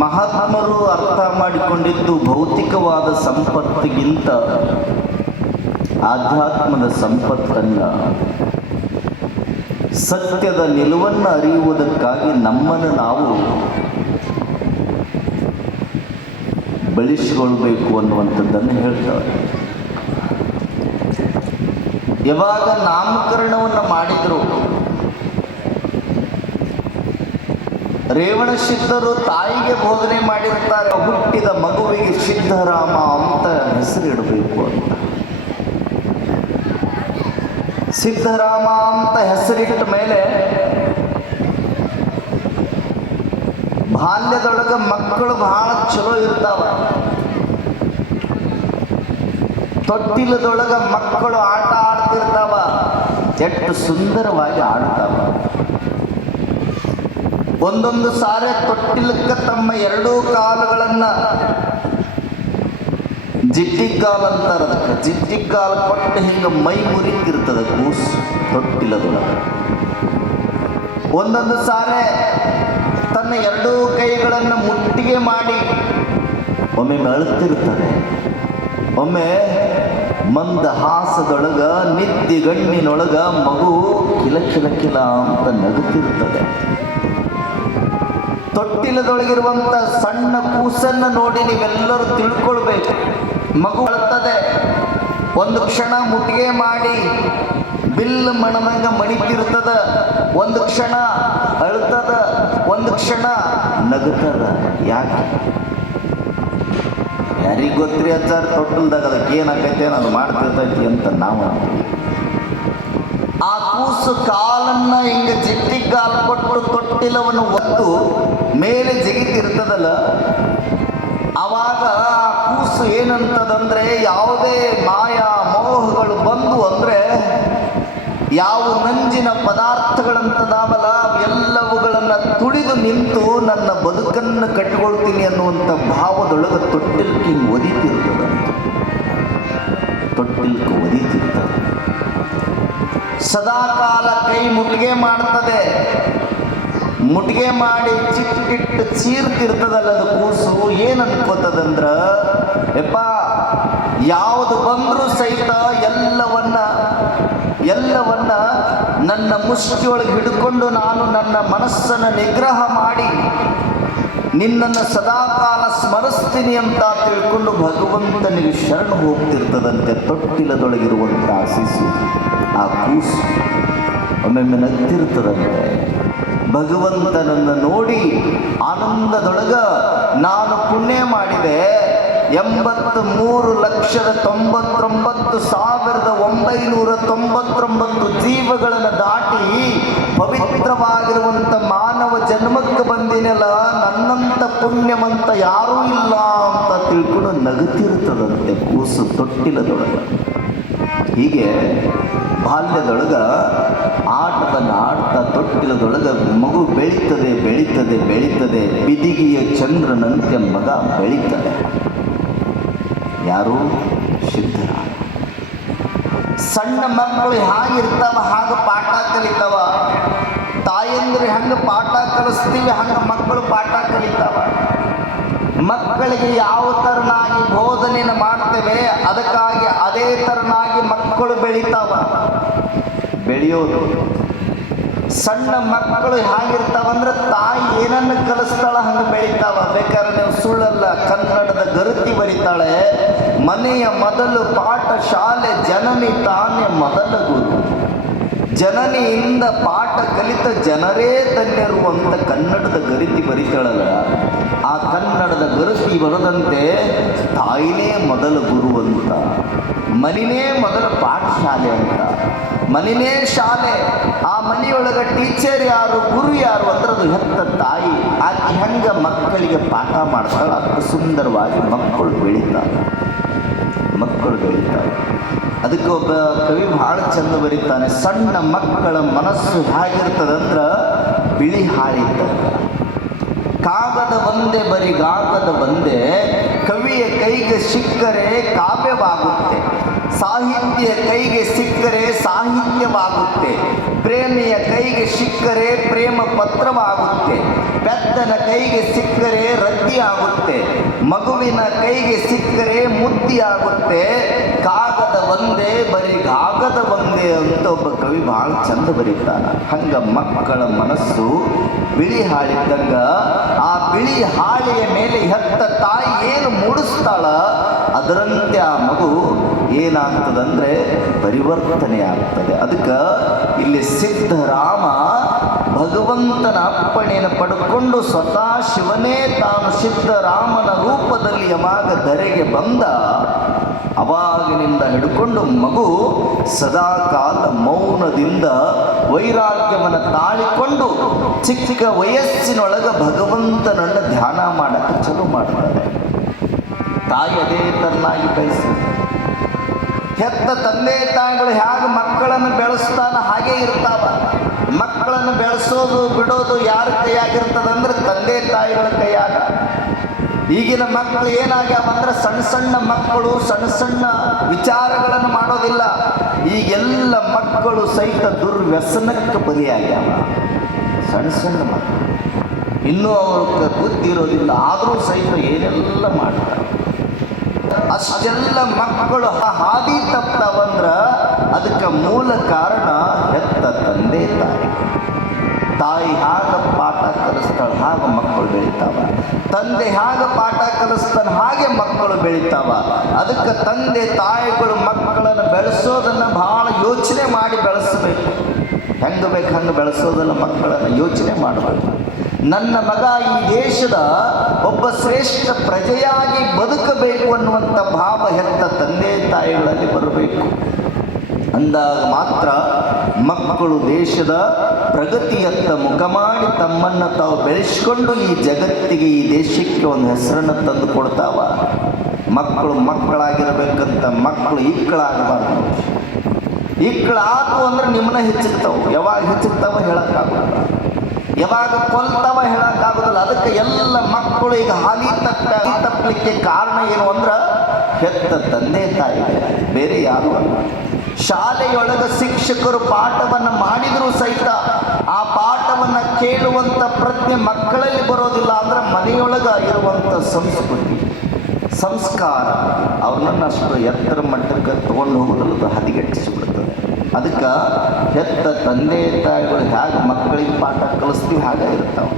ಮಹಾತ್ಮರು ಅರ್ಥ ಮಾಡಿಕೊಂಡಿದ್ದು ಭೌತಿಕವಾದ ಸಂಪತ್ತಿಗಿಂತ ಆಧ್ಯಾತ್ಮದ ಸಂಪತ್ತನ್ನು, ಸತ್ಯದ ನಿಲುವನ್ನು ಅರಿಯುವುದಕ್ಕಾಗಿ ನಮ್ಮನ್ನು ನಾವು ಬೆಳೆಸಿಕೊಳ್ಬೇಕು ಅನ್ನುವಂಥದ್ದನ್ನು ಹೇಳ್ತಾರೆ. ಯಾವಾಗ ನಾಮಕರಣವನ್ನು ಮಾಡಿದರು, ರೇವಣ ಸಿದ್ಧರು ತಾಯಿಗೆ ಬೋಧನೆ ಮಾಡಿರ್ತಾರೆ, ಹುಟ್ಟಿದ ಮಗುವಿಗೆ ಸಿದ್ಧರಾಮ ಅಂತ ಹೆಸರಿಡಬೇಕು ಅಂತ. ಸಿದ್ಧರಾಮ ಅಂತ ಹೆಸರಿಟ್ಟ ಮೇಲೆ ಬಾಲ್ಯದೊಳಗೆ ಮಕ್ಕಳು ಬಹಳ ಚಲೋ ಇರ್ತಾವ. ತೊಟ್ಟಿಲದೊಳಗೆ ಮಕ್ಕಳು ಆಟ ಆಡ್ತಿರ್ತಾವ, ಎಷ್ಟು ಸುಂದರವಾಗಿ ಆಡ್ತಾವ. ಒಂದೊಂದು ಸಾರಿ ತೊಟ್ಟಿಲಕ್ಕೆ ತಮ್ಮ ಎರಡೂ ಕಾಲುಗಳನ್ನು ಜಿಟ್ಟಿಕಾಲು ಅಂತಾರೆ, ಅದಕ್ಕೆ ಜಿಟ್ಟಿಕಾಲು ಕೊಟ್ಟು ಹಿಂಗೆ ಮೈ ಮುರಿತಿರ್ತದೆ ಕೂಸು ತೊಟ್ಟಿಲದೊಳಗೆ. ಒಂದೊಂದು ಸಾರಿ ತನ್ನ ಎರಡೂ ಕೈಗಳನ್ನು ಮುಟ್ಟಿಗೆ ಮಾಡಿ ಒಮ್ಮೆ ಅಳುತ್ತಿರ್ತದೆ, ಒಮ್ಮೆ ಮಂದಹಾಸದೊಳಗ ನಿದ್ದಿಗಣ್ಣಿನೊಳಗ ಮಗು ಕಿಲ ಕಿಲ ಕಿಲ ಅಂತ ನಗುತ್ತಿರ್ತದೆ. ತೊಟ್ಟಿಲದೊಳಗಿರುವಂಥ ಸಣ್ಣ ಕೂಸನ್ನು ನೋಡಿ ನೀವೆಲ್ಲರೂ ತಿಳ್ಕೊಳ್ಬೇಕು. ಮಗು ಅಳ್ತದೆ, ಒಂದು ಕ್ಷಣ ಮುಟ್ಟಿಗೆ ಮಾಡಿ ಬಿಲ್ಲು ಮಣದಂಗ ಮಣಿತಿರ್ತದ, ಒಂದು ಕ್ಷಣ ಅಳ್ತದ, ಒಂದು ಕ್ಷಣ ನಗುತ್ತದ. ಯಾಕೆ? ಯಾರಿಗೆ ಗೊತ್ತ್ರಿ ಅಜ್ಜಾರ ತೊಟ್ಟಲ್ದಾಗ ಅದಕ್ಕೆ ಏನಾಗೈತೆ ನಾನು ಮಾಡ್ತಿರ್ತೈತಿ ಅಂತ ನಾವು. ಆ ಕೂಸು ಕಾಲನ್ನು ಹಿಂಗೆ ಜಿಟ್ಟಿ ಕಾಲು ಕೊಟ್ಟು ತೊಟ್ಟಿಲವನ್ನು ಒತ್ತು ಮೇಲೆ ಜಿಗಿತಿರ್ತದಲ್ಲ, ಆವಾಗ ಆ ಕೂಸು ಏನಂತದಂದ್ರೆ, ಯಾವುದೇ ಮಾಯಾ ಮೋಹಗಳು ಬಂದು ಅಂದರೆ ಯಾವ ನಂಜಿನ ಪದಾರ್ಥಗಳಂತದಾವಲ್ಲ ಎಲ್ಲವುಗಳನ್ನು ತುಳಿದು ನಿಂತು ನನ್ನ ಬದುಕನ್ನು ಕಟ್ಟಿಕೊಳ್ತೀನಿ ಅನ್ನುವಂಥ ಭಾವದೊಳಗೆ ತೊಟ್ಟಿಲ್ಕೆ ಹಿಂಗೆ ಒದಿತಿರ್ತದಂತ. ತೊಟ್ಟಿಲ್ಕೆ ಒದಿತಿರ್ತದೆ, ಸದಾಕಾಲ ಕೈ ಮುಟ್ಟಿಗೆ ಮಾಡ್ತದೆ. ಮುಟ್ಟಿಗೆ ಮಾಡಿ ಚಿಟ್ಟಿಟ್ಟು ಚೀರ್ತಿರ್ತದಲ್ಲ ಅದು ಕೂಸು. ಏನು ಅನ್ಕೋತದಂದ್ರ, ಯಪ್ಪ ಯಾವುದು ಬಂದರೂ ಸಹಿತ ಎಲ್ಲವನ್ನ ನನ್ನ ಮುಷ್ಟಿಯೊಳಗೆ ಹಿಡ್ಕೊಂಡು ನಾನು ನನ್ನ ಮನಸ್ಸನ್ನು ನಿಗ್ರಹ ಮಾಡಿ ನಿನ್ನನ್ನು ಸದಾಕಾಲ ಸ್ಮರಿಸ್ತೀನಿ ಅಂತ ತಿಳ್ಕೊಂಡು ಭಗವಂತನಿಗೆ ಶರಣು ಹೋಗ್ತಿರ್ತದಂತೆ ತೊಟ್ಟಿಲದೊಳಗಿರುವಂಥ ಶಿಶು. ಆ ಕೂಸು ಒಮ್ಮೊಮ್ಮೆ ನಗ್ತಿರ್ತದಂತೆ. ಭಗವಂತನನ್ನು ನೋಡಿ ಆನಂದದೊಳಗ ನಾನು ಪುಣ್ಯ ಮಾಡಿದೆ, 83,99,999 ಜೀವಗಳನ್ನು ದಾಟಿ ಪವಿತ್ರವಾಗಿರುವಂಥ ಮಾನವ ಜನ್ಮಕ್ಕೆ ಬಂದಿನಲ್ಲ, ನನ್ನಂಥ ಪುಣ್ಯವಂತ ಯಾರೂ ಇಲ್ಲ ಅಂತ ತಿಳ್ಕೊಂಡು ನಗುತ್ತಿರ್ತದಂತೆ ಕೂಸು ತೊಟ್ಟಿಲದೊಳಗೆ. ಹೀಗೆ ಬಾಲ್ಯದೊಳಗ ಆಟವನ್ನು ಆಡ್ತಾ ತೊಟ್ಟಿಲದೊಳಗೆ ಮಗು ಬೆಳೀತದೆ ಬೆಳೀತದೆ ಬೆಳೀತದೆ. ಬಿದಿಗಿಯ ಚಂದ್ರನಂತೆ ಮಗ ಬೆಳೀತದೆ. ಯಾರು? ಸಿದ್ಧರಾಮ. ಸಣ್ಣ ಮಕ್ಕಳು ಹೇಗಿರ್ತಾವ ಹಾಗೆ ಪಾಠ ಕಲಿತಾವ. ತಾಯಂದ್ರೆ ಹಂಗೆ ಪಾಠ ಕಲಿಸ್ತೀವಿ, ಹಂಗೆ ಮಕ್ಕಳು ಪಾಠ ಕಲಿತಾವ. ಮಕ್ಕಳಿಗೆ ಯಾವ ಥರನಾಗಿ ಬೋಧನೆಯನ್ನು ಮಾಡ್ತೇವೆ, ಅದಕ್ಕಾಗಿ ಅದೇ ಥರನಾಗಿ ಮಕ್ಕಳು ಬೆಳೆಯೋದು. ಸಣ್ಣ ಮಕ್ಕಳು ಹೇಗಿರ್ತಾವಂದ್ರೆ ತಾಯಿ ಏನನ್ನು ಕಲಿಸ್ತಾಳ ಹಂಗೆ ಬೆಳಿತಾವ. ಬೇಕಾದ್ರೆ ನೀವು ಸುಳ್ಳಲ್ಲ, ಕನ್ನಡದ ಗರುತಿ ಬರಿತಾಳೆ, ಮನೆಯ ಮೊದಲು ಪಾಠ ಶಾಲೆ ಜನನಿ ತಾನೇ ಮೊದಲ ಗುರು. ಜನನಿಯಿಂದ ಪಾಠ ಕಲಿತ ಜನರೇ ಧನ್ಯರು ಅಂತ ಕನ್ನಡದ ಗರುತಿ ಬರಿತಾಳಲ್ಲ, ಆ ಕನ್ನಡದ ಗರುತಿ ಬರದಂತೆ ತಾಯಿನೇ ಮೊದಲ ಗುರು ಅಂತ, ಮನಿನೇ ಮೊದಲ ಪಾಠಶಾಲೆ ಅಂತ. ಮನಿನೇ ಶಾಲೆ, ಆ ಮನೆಯೊಳಗೆ ಟೀಚರ್ ಯಾರು, ಗುರು ಯಾರು ಅಂದ್ರೆ ಅದು ಹೆತ್ತ ತಾಯಿ. ಆಕೆ ಹೆಂಗೆ ಮಕ್ಕಳಿಗೆ ಪಾಠ ಮಾಡ್ತಾಳೆ ಅಷ್ಟು ಸುಂದರವಾಗಿ ಮಕ್ಕಳು ಬೆಳೀತಾರೆ. ಅದಕ್ಕೆ ಒಬ್ಬ ಕವಿ ಭಾಳ ಚಂದ ಬರೀತಾನೆ, ಸಣ್ಣ ಮಕ್ಕಳ ಮನಸ್ಸು ಹೇಗಿರ್ತದಂದ್ರೆ ಬಿಳಿ ಹಾಳಿದ್ದಂತ. ಕಾಗದ ಒಂದೇ ಬರಿಗಾಗದ ಒಂದೇ, ಕವಿಯ ಕೈಗೆ ಸಿಕ್ಕರೆ ಕಾವ್ಯವಾಗುತ್ತೆ, ಸಾಹಿತ್ಯ ಕೈಗೆ ಸಿಕ್ಕರೆ ಸಾಹಿತ್ಯವಾಗುತ್ತೆ, ಪ್ರೇಮಿಯ ಕೈಗೆ ಸಿಕ್ಕರೆ ಪ್ರೇಮ ಪತ್ರವಾಗುತ್ತೆ, ಪೆದ್ದನ ಕೈಗೆ ಸಿಕ್ಕರೆ ರದ್ದಿ ಆಗುತ್ತೆ, ಮಗುವಿನ ಕೈಗೆ ಸಿಕ್ಕರೆ ಮುದ್ದಿ ಆಗುತ್ತೆ, ಕಾಗದ ಒಂದೇ ಬರೀ ಕಾಗದ ಒಂದೇ ಅಂತ ಒಬ್ಬ ಕವಿ ಬಹಳ ಚಂದ ಬರೀತಾನ. ಹಂಗ ಮಕ್ಕಳ ಮನಸ್ಸು ಬಿಳಿ ಹಾಳಿದ್ದಂಗ ಆ ಬಿಳಿ ಹಾಳೆಯ ಮೇಲೆ ಹೆತ್ತ ತಾಯಿ ಏನು ಮೂಡಿಸ್ತಾಳ ಅದರಂತೆ ಆ ಮಗು ಏನಾಗ್ತದಂದ್ರೆ ಪರಿವರ್ತನೆ ಆಗ್ತದೆ. ಅದಕ್ಕೆ ಇಲ್ಲಿ ಸಿದ್ಧರಾಮ ಭಗವಂತನ ಅಪ್ಪಣೆಯನ್ನು ಪಡ್ಕೊಂಡು ಸ್ವತಃ ಶಿವನೇ ತಾನು ಸಿದ್ಧರಾಮನ ರೂಪದಲ್ಲಿ ಯಾವಾಗ ಧರೆಗೆ ಬಂದ ಅವಾಗಿನಿಂದ ಹಿಡ್ಕೊಂಡು ಮಗು ಸದಾಕಾಲ ಮೌನದಿಂದ ವೈರಾಗ್ಯವನ್ನು ತಾಳಿಕೊಂಡು ಚಿಕ್ಕ ಚಿಕ್ಕ ವಯಸ್ಸಿನೊಳಗ ಭಗವಂತನನ್ನು ಧ್ಯಾನ ಮಾಡಕ್ಕೆ ಚಲೋ ಮಾಡ್ತಾರೆ. ತಾಯಿ ಅದೇ ತನ್ನಾಗಿ ಬೆಳೆಸಿ ಹೆತ್ತ ತಂದೆ ತಾಯಿಗಳು ಹೇಗೆ ಮಕ್ಕಳನ್ನು ಬೆಳೆಸ್ತಾನ ಹಾಗೇ ಇರ್ತಾವ. ಮಕ್ಕಳನ್ನು ಬೆಳೆಸೋದು ಬಿಡೋದು ಯಾರ ಕೈಯಾಗಿರ್ತದಂದ್ರೆ ತಂದೆ ತಾಯಿಗಳ ಕೈಯಾಗ. ಈಗಿನ ಮಕ್ಕಳು ಏನಾಗ್ಯಾವಂದ್ರೆ ಸಣ್ಣ ಸಣ್ಣ ಮಕ್ಕಳು ಸಣ್ಣ ಸಣ್ಣ ವಿಚಾರಗಳನ್ನು ಮಾಡೋದಿಲ್ಲ. ಈಗೆಲ್ಲ ಮಕ್ಕಳು ಸಹಿತ ದುರ್ವ್ಯಸನಕ್ಕೆ ಬಲಿಯಾಗ್ಯಾವ. ಸಣ್ಣ ಸಣ್ಣ ಮಕ್ಕಳು ಇನ್ನೂ ಅವ್ರ ಬುದ್ಧಿ ಇರೋದಿಲ್ಲ, ಆದರೂ ಸಹಿತ ಏನೆಲ್ಲ ಮಾಡ್ತಾರೆ. ಅಷ್ಟೆಲ್ಲ ಮಕ್ಕಳು ಹಾದಿ ತಪ್ತಾವಂದ್ರ ಅದಕ್ಕೆ ಮೂಲ ಕಾರಣ ಹೆತ್ತ ತಂದೆ ತಾಯಿ. ತಾಯಿ ಹಾಗ ಪಾಠ ಕಲಿಸ್ತಾಳೆ ಹಾಗೆ ಮಕ್ಕಳು ಬೆಳಿತಾವ, ತಂದೆ ಹಾಗೆ ಪಾಠ ಕಲಿಸ್ತಾನೆ ಹಾಗೆ ಮಕ್ಕಳು ಬೆಳಿತಾವ. ಅದಕ್ಕೆ ತಂದೆ ತಾಯಿಗಳು ಮಕ್ಕಳನ್ನು ಬೆಳೆಸೋದನ್ನು ಬಹಳ ಯೋಚನೆ ಮಾಡಿ ಬೆಳೆಸಬೇಕು. ಹೆಂಗೆ ಬೇಕು ಹಂಗೆ ಬೆಳೆಸೋದನ್ನು ಮಕ್ಕಳನ್ನು ಯೋಚನೆ ಮಾಡಬೇಕು. ನನ್ನ ಮಗ ಈ ದೇಶದ ಒಬ್ಬ ಶ್ರೇಷ್ಠ ಪ್ರಜೆಯಾಗಿ ಬದುಕಬೇಕು ಅನ್ನುವಂಥ ಭಾವ ಹೆತ್ತ ತಂದೆ ತಾಯಿಗಳಲ್ಲಿ ಬರಬೇಕು. ಅಂದಾಗ ಮಾತ್ರ ಮಕ್ಕಳು ದೇಶದ ಪ್ರಗತಿಯತ್ತ ಮುಖ ಮಾಡಿ ತಮ್ಮನ್ನು ತಾವು ಬೆಳೆಸಿಕೊಂಡು ಈ ಜಗತ್ತಿಗೆ ಈ ದೇಶಕ್ಕೆ ಒಂದು ಹೆಸರನ್ನು ತಂದು ಕೊಡ್ತಾವ. ಮಕ್ಕಳು ಮಕ್ಕಳಾಗಿರ್ಬೇಕಂತ ಮಕ್ಕಳು ಇಕ್ಕಳಾಗಬಾರ್ದು. ಇಕ್ಕಳಾತು ಅಂದ್ರೆ ನಿಮ್ಮನ್ನ ಹೆಚ್ಚಿರ್ತಾವೆ. ಯಾವಾಗ ಹೆಚ್ಚಿರ್ತಾವ ಹೇಳೋಕ್ಕಾಗೋಲ್ಲ, ಯಾವಾಗ ಕೊಲ್ತಾವ ಹೇಳೋಕ್ಕಾಗೋದಿಲ್ಲ. ಅದಕ್ಕೆ ಎಲ್ಲ ಮಕ್ಕಳು ಈಗ ಹಾದಿ ತಪ್ಪಲಿಕ್ಕೆ ಕಾರಣ ಏನು ಅಂದ್ರೆ ಹೆತ್ತ ತಂದೆ ತಾಯಿ, ಬೇರೆ ಯಾರು ಅಲ್ಲ. ಶಾಲೆಯೊಳಗೆ ಶಿಕ್ಷಕರು ಪಾಠವನ್ನು ಮಾಡಿದರೂ ಸಹಿತ ಆ ಪಾಠವನ್ನು ಕೇಳುವಂಥ ಪ್ರಜ್ಞೆ ಮಕ್ಕಳಲ್ಲಿ ಬರೋದಿಲ್ಲ. ಅಂದ್ರೆ ಮನೆಯೊಳಗೆ ಇರುವಂಥ ಸಂಸ್ಕೃತಿ ಸಂಸ್ಕಾರ ಅವ್ರನ್ನ ಅಷ್ಟು ಎತ್ತರ ಮಟ್ಟಕ್ಕೆ ತೊಗೊಂಡು ಹೋಗೋದಲ್ಲದು ಹದಿಗೆಟ್ಟಿಸಿಬಿಡ್ತದೆ. ಅದಕ್ಕೆ ಹೆತ್ತ ತಂದೆ ತಾಯಿಗಳು ಹೇಗೆ ಮಕ್ಕಳಿಗೆ ಪಾಠ ಕಲಿಸ್ತೀವಿ ಹಾಗೆ ಇರ್ತಾವೆ.